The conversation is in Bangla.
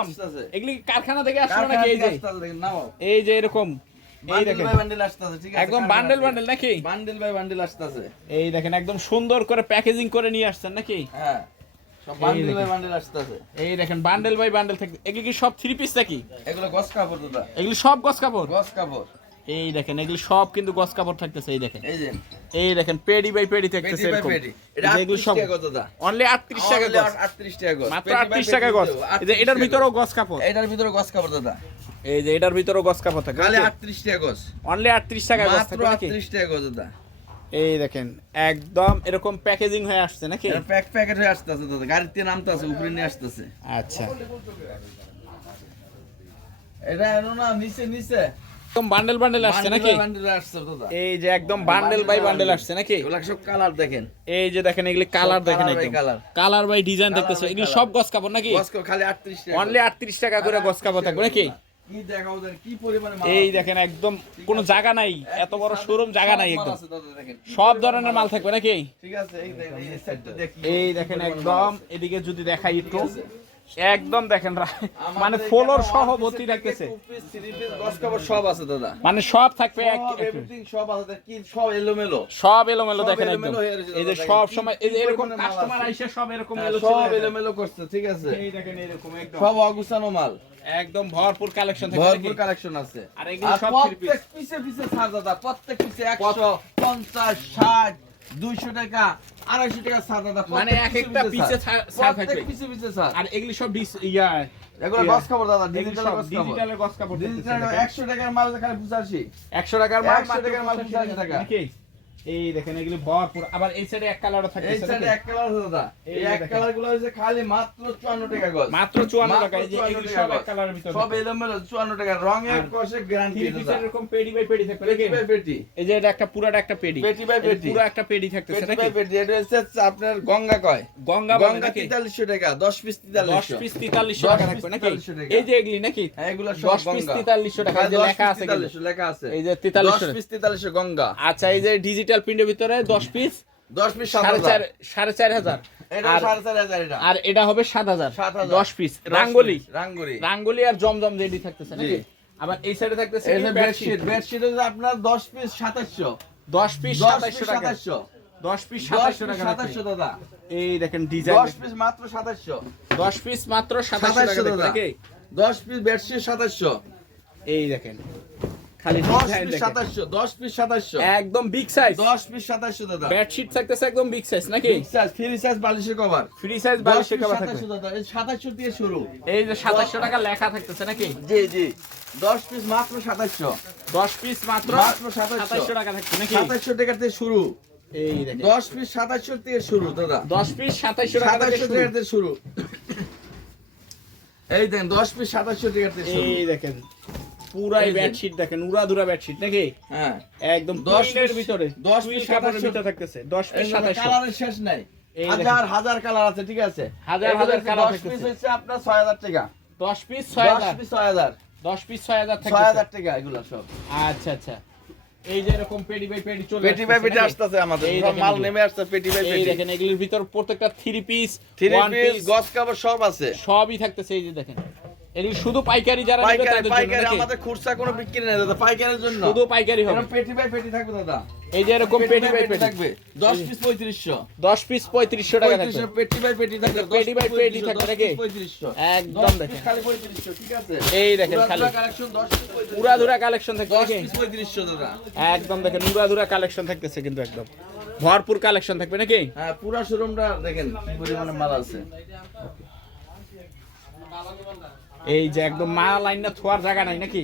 একদম এগুলি কারখানা থেকে আসলো নাকি এই যে। এই যে এরকম। এই দেখেন। বাই বান্ডিল আসতেছে, ঠিক আছে, একদম বান্ডেল বান্ডেল নাকি? বান্ডিল বাই বান্ডিল আসতেছে। এই দেখেন একদম সুন্দর করে প্যাকেজিং করে নিয়ে আসছেন নাকি? হ্যাঁ, এই বান্ডিল দেখেন। আসতেছে। এই দেখেন বান্ডেল বাই বান্ডেল থাকে এগুলি কি সব থ্রি পিস নাকি? এগুলো গস কাপড় দাদা, এগুলি সব গস কাপড়? গস কাপড়। এই দেখেন এগুলি সব কিন্তু গস কাপড় থাকতেছে এই দেখেন। এই যে, এই দেখেন পেডি বাই পেডি থাকতেছে এরকম। এগুলি 38 সব। অনলি 38 টাকা গস 38 টাকা গজ। মাত্র 38 টাকা গস এই যে এটার ভিতরেও গস কাপড়। এটার ভিতরে গস কাপড় দাদা। এই যে এটার ভিতরেও গস কাপড় থাকে খালি 38 টাকা গজ অনলি 38 টাকা গস মাত্র থাকে নাকি? 38 টাকা গজ দাদা। এই দেখেন একদম এরকম প্যাকেজিং হয়ে আসছে নাকি? প্যাক প্যাকেট হয়ে আসতেছে দাদা। গাড়িতে নামতেছে উপরে নিয়ে আসতেছে। আচ্ছা। এটা এনো না নিচে নিচে। একদম বান্ডেল বান্ডেল আসছে নাকি? বান্ডিল আসছে দাদা। এই যে একদম বান্ডেল বাই বান্ডেল আসছে নাকি? এগুলা সব কালার দেখেন। এই যে দেখেন এগুলি কালার দেখেন একদম। কালার বাই ডিজাইন Colour এগুলি সব গস কাপড় নাকি? গস খালি 38 টাকা অনলি 38 টাকা করে গস কাপড় থাকবে নাকি? এই দেখেন একদম কোনো জায়গা নাই। এত বড় শোরুম জায়গা নাই একদম। সব ধরনের মাল থাকবে নাকি? ঠিক আছে এই দেখেন একদম। এদিকে যদি দেখাই একটু। একদম দেখেন মানে ফ্লোর সহ ভর্তি রাখতেছে। সব আছে দাদা। মানে সব থাকবে সব আছে কি সব এলোমেলো? সব এলোমেলো দেখেন একদম। এই যে সব সময় এই যে এরকম কাস্টমার আইসে সব এরকম হ্যাঁ, এলো সব এলোমেলো করছে ঠিক আছে? এই দেখেন এরকম একদম। সব অগুছানো মাল। একদম ভরপুর কালেকশন থাকবে ভরপুর কালেকশন আছে। আর এগুলো সব প্রত্যেক পিসে পিসে ছাড় দাদা প্রত্যেক পিসে একশো পঞ্চাশ ষাট দুইশো টাকা আড়াইশো টাকা ছাড় দাদা মানে এক একটা পিসে ছাড় থাকবে পিসে ছাড় আর এগুলি সব ডিস ইয়া এগুলো গস কাপড় দাদা ডিজিটাল গস কাপড় ডিজিটাল গস কাপড় ডিজিটাল দেখতেছেন, একশো টাকার মাল খালি পঁচাশি। 100 টাকার মাল 100 মাত্র টাকার মাল 85 পঁচাশি টাকা। এই দেখেন এগুলি ভরপুর। আবার এই সাইডে এক কালারও এই সাইডে এক কালার দাদা। এই এক কালারগুলো হচ্ছে খালি মাত্র চুয়ান্ন টাকা গজ। মাত্র 54 টাকা এই যে 54 এগুলি সব এক কালারের ভিতরে সব এলোমেলো চুয়ান্ন টাকা। রঙের আর কষে গ্যারান্টি এরকম পেডি বাই পেডি নাকি? পেটি বাই পেটি। এই যে এটা একটা পুরাটা একটা পেডি পেটি বাই পেটি। পুরো একটা পেডি পেটি নাকি? বাই পেটি। এটা হচ্ছে আপনার গঙ্গা কয়? গঙ্গা গঙ্গা নাকি? তেতাল্লিশশো টাকা দশ পিস 10 পিস 4300 টাকা থাকবে নাকি? এই যে এগুলি নাকি? হ্যাঁ এগুলো 10 পিস 4300 টাকা, এই যে হ্যাঁ, লেখা আছে লেখা আছে। এই যে দশ 4300 পিস তেতাল্লিশশো গঙ্গা। আচ্ছা এই যে ডিজিটাল প্রিন্টের ভিতরে 10 পিস দশ পিস সাত সাড়ে হাজার। চার সাড়ে চার হাজার। এটা আর এটা। হবে সাত হাজার। 7,000 দশ পিস দশ রাঙ্গলি। রাঙ্গুলি। রাঙ্গলি আর জমজম রেডি থাকতেছে নাকি? আবার এই সাইডে থাকতেছে বেডশিট বেডশিট আপনার দশ পিস সাতাশশো। দশ পিস দশ পিস টাকা। সাতাশশো। দশ পিস দশ সাতাইশশো পিস টাকা সাতাশশো দাদা। এই দেখেন ডিজাইন দশ পিস মাত্র সাতাশশো। দশ পিস মাত্র সাতাশশো টাকা দশ পিস বেডশিট সাতাশশো। এই দেখেন। খালি পিস দেখেন। সাতাশশো দশ পিস সাতাশশো। একদম বিগ সাইজ দশ পিস সাতাশশো দাদা। বেডশিট থাকতেছে একদম বিগ সাইজ নাকি? সাইজ ফ্রি সাইজ বালিশের কভার ফ্রি সাইজ দশ পিস কভার থাকবে। সাতাশশো দাদা এই সাতাশশো দিয়ে শুরু। এই যে সাতাশশো টাকা লেখা থাকতেছে নাকি? জি জি। দশ পিস মাত্র সাতাশশো। দশ পিস মাত্র মাত্র 2700 টাকা থাকছে নাকি? সাতাশশো টাকা থেকে শুরু। এই দেখেন। দশ পিস সাতাশশো থেকে শুরু দাদা। দশ পিস সাতাইশশো টাকা থেকে শুরু। এই দেন দশ পিস সাতাশশো টাকা থেকে শুরু। এই দেখেন। পুরাই বেডশিট দেখেন বেডশিট নাকি? হ্যাঁ। একদম দশ দশ এর ভিতরে। দশ দুই পিস কাপড়ের ভিতরে। থাকতেছে দশ পিস এই কালারের শেষ নাই। হাজার হাজার কালার আছে ঠিক আছে? হাজার হাজার colour দশ পিস হচ্ছে আপনার ছয় হাজার টাকা। দশ পিস ছয় দশ হাজার। পিস ছয় হাজার। দশ পিস ছয় হাজার ছয় থাকতেছে। হাজার টাকা এগুলো সব। আচ্ছা আচ্ছা। এই যে এরকম পেডি বাই পেডি চলে পেটি বাই পেটি আসতেছে আমাদের। সব মাল নেমে আসছে পেটি বাই পেটি। দেখেন এগুলোর ভিতর প্রত্যেকটা three piece three one piece piece গস কাপড় সব আছে। সবই থাকতেছে এই যে দেখেন। এগুলো শুধু পাইকারি যারা নেবে তাদের জন্য পাইকারি আমাদের খুচরা কোনো বিক্রি নেই দাদা পাইকারের জন্য। শুধু পাইকারি হবে। এরকম পেটি বাই পেটি থাকবে দাদা। এই যে এরকম পেটি বাই পেটি থাকবে। দশ পিস পঁয়ত্রিশশো। দশ পিস পঁয়ত্রিশশো টাকা থাকবে। পেটি বাই পেটি থাকবে। পেটি by পেটি থাকবে নাকি? পঁয়ত্রিশশো। একদম দেখেন। খালি পঁয়ত্রিশশো ঠিক আছে? এই দেখেন খালি। কালেকশন দশ পিস পঁয়ত্রিশশো। উড়াধুরা কালেকশন থাকবে দশ নাকি? পিস পঁয়ত্রিশশো দাদা। একদম দেখেন উড়াধুরা কালেকশন থাকতেছে কিন্তু একদম। ভরপুর কালেকশন থাকবে নাকি? হ্যাঁ পুরা শোরুমটা দেখেন পরিমাণে মাল আছে। এই যে একদম মায়া লাইন না থোয়ার জায়গা নাই নাকি?